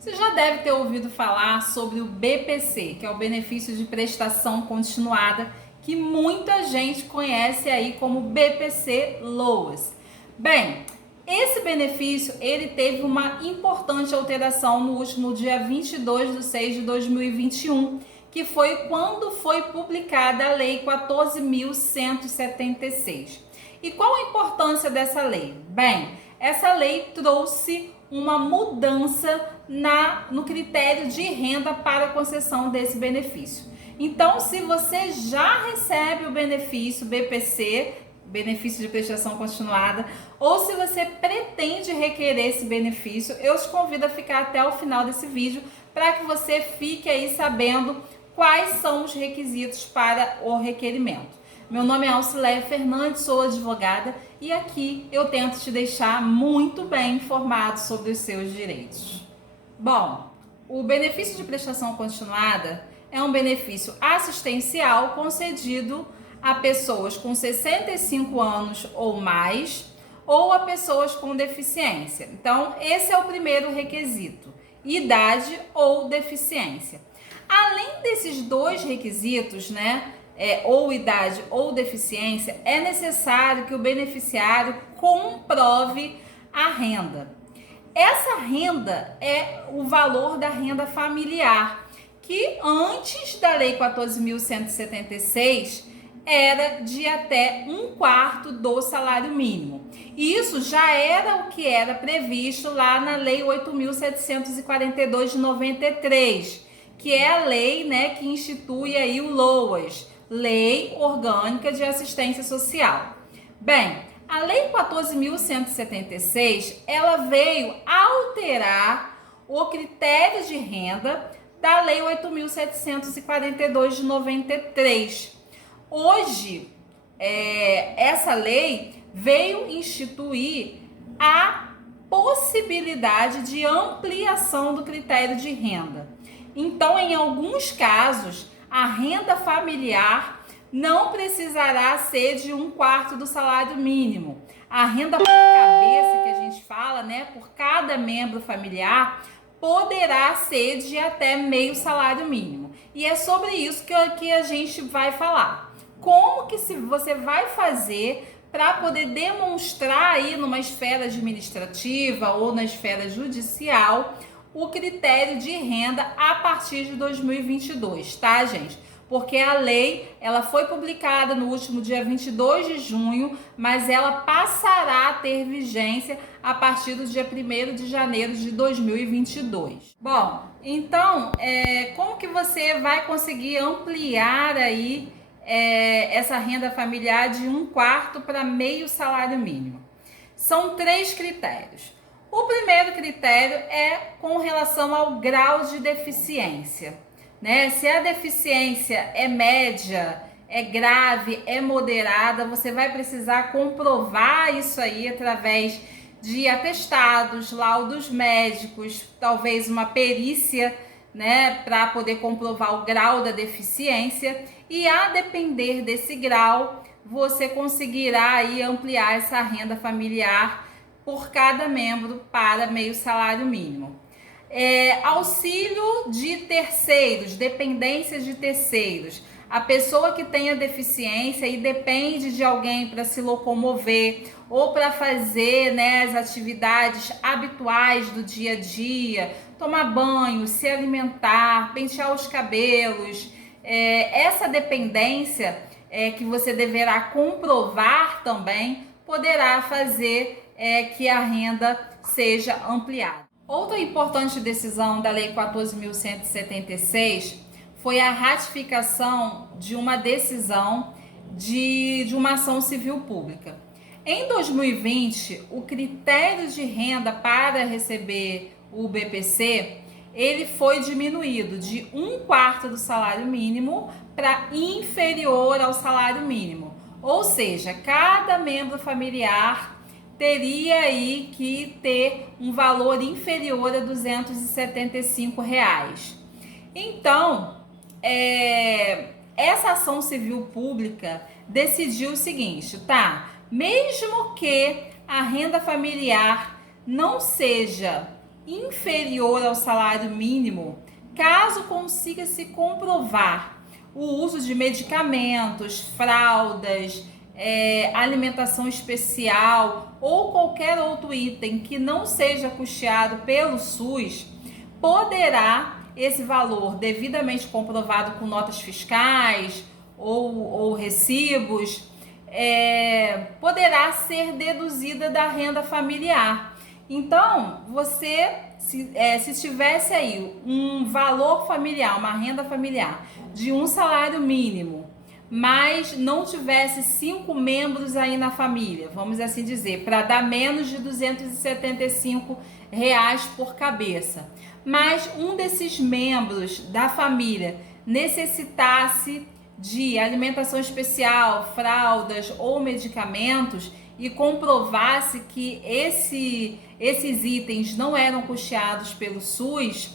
Você já deve ter ouvido falar sobre o BPC, que é o benefício de prestação continuada, que muita gente conhece aí como BPC Loas. Bem, esse benefício ele teve uma importante alteração no último dia 22/6/2021, que foi quando foi publicada a Lei 14.176. E qual a importância dessa lei? Bem, essa lei trouxe uma mudança no critério de renda para a concessão desse benefício. Então, se você já recebe o benefício BPC, benefício de prestação continuada, ou se você pretende requerer esse benefício, eu te convido a ficar até o final desse vídeo para que você fique aí sabendo quais são os requisitos para o requerimento. Meu nome é Alcileia Fernandes, sou advogada e aqui eu tento te deixar muito bem informado sobre os seus direitos. Bom, o benefício de prestação continuada é um benefício assistencial concedido a pessoas com 65 anos ou mais ou a pessoas com deficiência. Então, esse é o primeiro requisito: idade ou deficiência. Além desses dois requisitos, ou idade ou deficiência, é necessário que o beneficiário comprove a renda. Essa renda é o valor da renda familiar, que antes da Lei 14.176 era de até 1/4 do salário mínimo. E isso já era o que era previsto lá na Lei 8.742 de 93, que é a lei, que institui aí o LOAS, Lei Orgânica de Assistência Social. Bem, a Lei 14.176, ela veio alterar o critério de renda da Lei 8.742 de 93. Hoje, essa lei veio instituir a possibilidade de ampliação do critério de renda. Então, em alguns casos, a renda familiar não precisará ser de 1/4 do salário mínimo. A renda por cabeça, que a gente fala, por cada membro familiar, poderá ser de até meio salário mínimo. E é sobre isso que a gente vai falar. Como que você vai fazer para poder demonstrar aí numa esfera administrativa ou na esfera judicial o critério de renda a partir de 2022, tá, gente? Porque a lei, ela foi publicada no último dia 22 de junho, mas ela passará a ter vigência a partir do dia 1º de janeiro de 2022. Bom, então, como que você vai conseguir ampliar aí essa renda familiar de 1/4 para meio salário mínimo? São 3 critérios. O primeiro critério é com relação ao grau de deficiência, Se a deficiência é média, é grave, é moderada, você vai precisar comprovar isso aí através de atestados, laudos médicos, talvez uma perícia, para poder comprovar o grau da deficiência, e a depender desse grau, você conseguirá aí ampliar essa renda familiar por cada membro para meio salário mínimo. Auxílio de terceiros, dependências de terceiros. A pessoa que tenha deficiência e depende de alguém para se locomover ou para fazer as atividades habituais do dia a dia, tomar banho, se alimentar, pentear os cabelos. Essa dependência que você deverá comprovar também poderá fazer que a renda seja ampliada. Outra importante decisão da Lei 14.176 foi a ratificação de uma decisão de uma ação civil pública. Em 2020, o critério de renda para receber o BPC, ele foi diminuído de 1/4 do salário mínimo para inferior ao salário mínimo. Ou seja, cada membro familiar teria aí que ter um valor inferior a R$ 275. Então, essa ação civil pública decidiu o seguinte, mesmo que a renda familiar não seja inferior ao salário mínimo, caso consiga se comprovar o uso de medicamentos, fraldas, alimentação especial ou qualquer outro item que não seja custeado pelo SUS, poderá esse valor devidamente comprovado com notas fiscais ou recibos, poderá ser deduzida da renda familiar. Então, você, se tivesse aí um valor familiar, uma renda familiar de um salário mínimo, mas não tivesse 5 membros aí na família, vamos assim dizer, para dar menos de R$ 275 por cabeça, mas um desses membros da família necessitasse de alimentação especial, fraldas ou medicamentos e comprovasse que esses itens não eram custeados pelo SUS,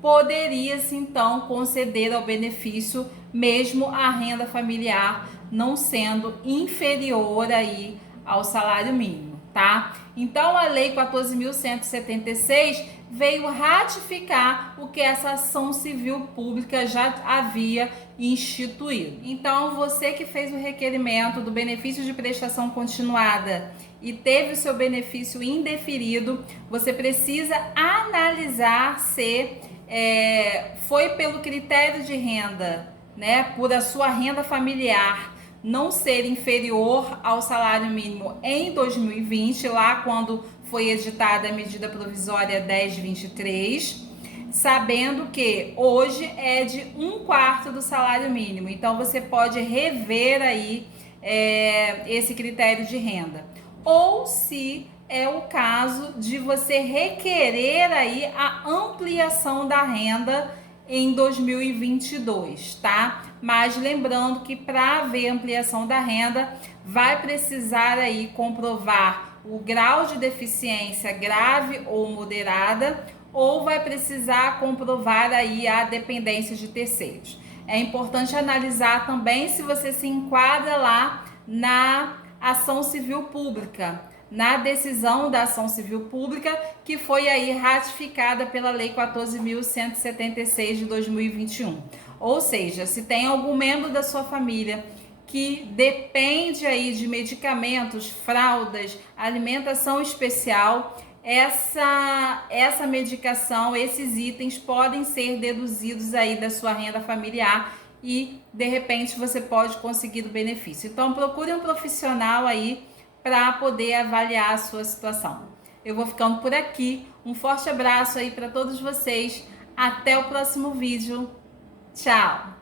poderia-se então conceder ao benefício mesmo a renda familiar não sendo inferior aí ao salário mínimo, tá? Então a Lei 14.176 veio ratificar o que essa ação civil pública já havia instituído. Então você que fez o requerimento do benefício de prestação continuada e teve o seu benefício indeferido, você precisa analisar se foi pelo critério de renda, né, por a sua renda familiar não ser inferior ao salário mínimo em 2020, lá quando foi editada a medida provisória 1023, sabendo que hoje é de 1/4 do salário mínimo. Então você pode rever aí esse critério de renda. Ou se é o caso de você requerer aí a ampliação da renda em 2022, tá? Mas lembrando que para haver ampliação da renda, vai precisar aí comprovar o grau de deficiência grave ou moderada, ou vai precisar comprovar aí a dependência de terceiros. É importante analisar também se você se enquadra lá na ação civil pública, na decisão da ação civil pública que foi aí ratificada pela Lei 14.176 de 2021. Ou seja, se tem algum membro da sua família que depende aí de medicamentos, fraldas, alimentação especial, essa medicação, esses itens podem ser deduzidos aí da sua renda familiar e de repente você pode conseguir o benefício. Então procure um profissional aí para poder avaliar a sua situação. Eu vou ficando por aqui. Um forte abraço aí para todos vocês. Até o próximo vídeo. Tchau!